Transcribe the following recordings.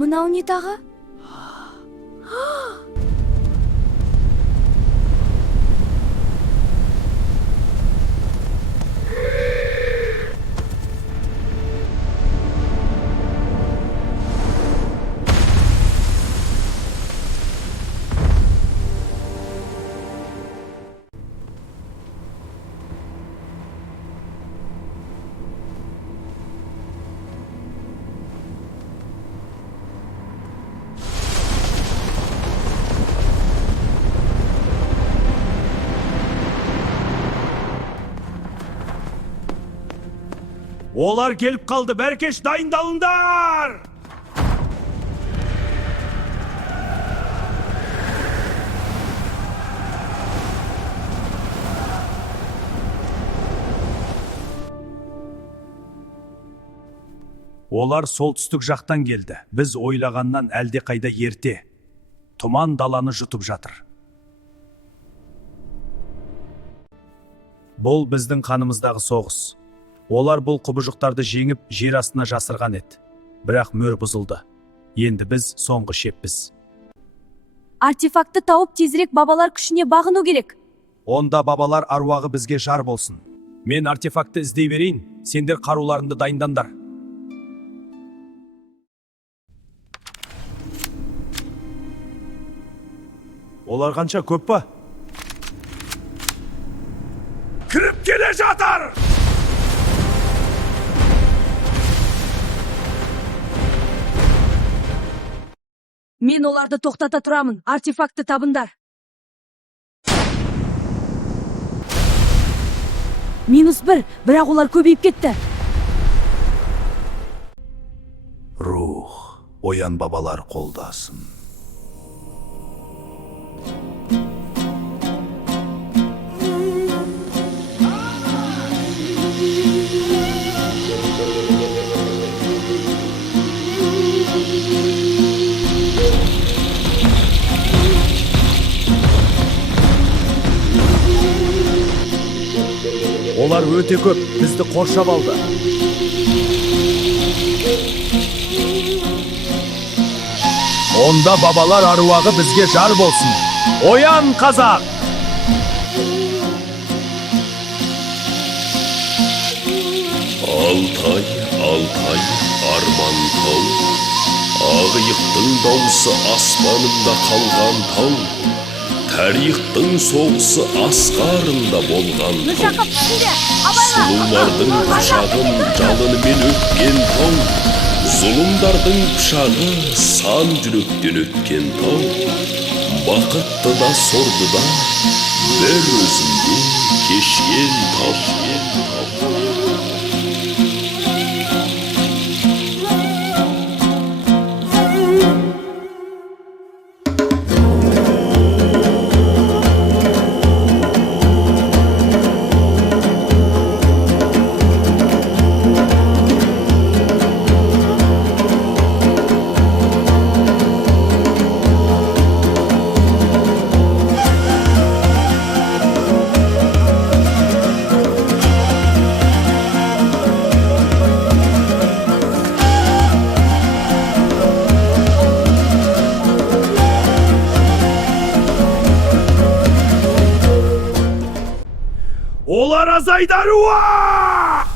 Мынау не тағы? Олар келіп қалды, Бәркеш, дайындалыңдар! Олар солтүстік жақтан келді. Біз ойлағаннан әлде қайда ерте. Тұман даланы жұтып жатыр. Бұл біздің қанымыздағы соғыс. Олар бұл құбыжықтарды жеңіп, жер астына жасырған еді. Бірақ мөр бұзылды. Енді біз соңғы шеппіз. Артефакты тауып тезірек бабалар күшіне бағыну керек. Онда бабалар аруағы бізге жар болсын. Мен артефакты іздей берейін, сендер қаруларыңды дайындандар. Олар қанша көп па? Кіріп келе жатыр! Мен оларды тоқтата тұрамын. Артефакты табындар. -1, бірақ олар көбейіп кетті. Рух, оян бабалар қолдасын. Олар өте көп, бізді қоршап алды. Онда бабалар аруағы бізге жар болсын. Оян, қазақ! Алтай, Алтай, арман тау, Ақиықтың дауысы аспанында қалған тау, тарихтың соғысы асқарында болған тау, сұлулардың пышағын жалынымен өткен тау, зұлымдардың пышағы сан жүректен өткен тау, бақытты да сорды да бір өзінде кешкен тау. Олар азайды аруақ!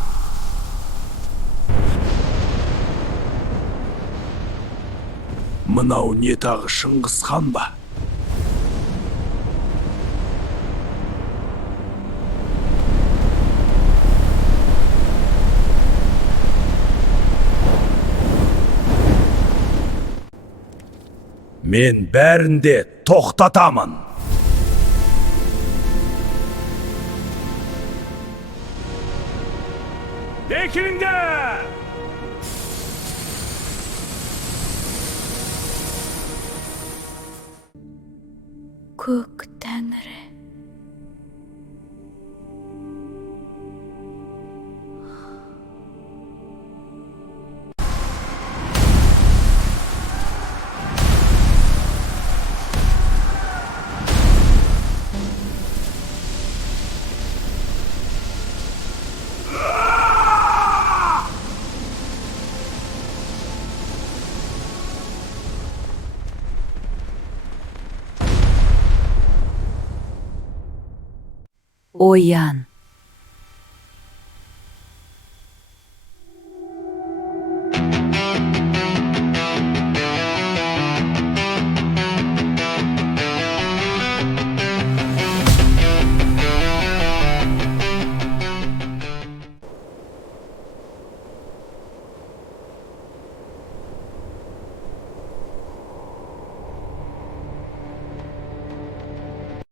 Мынау не тағы Шыңғыс хан ба? Мен бәрін де тоқтатамын. Бекіліңдер! Көк тәңірі. Оян.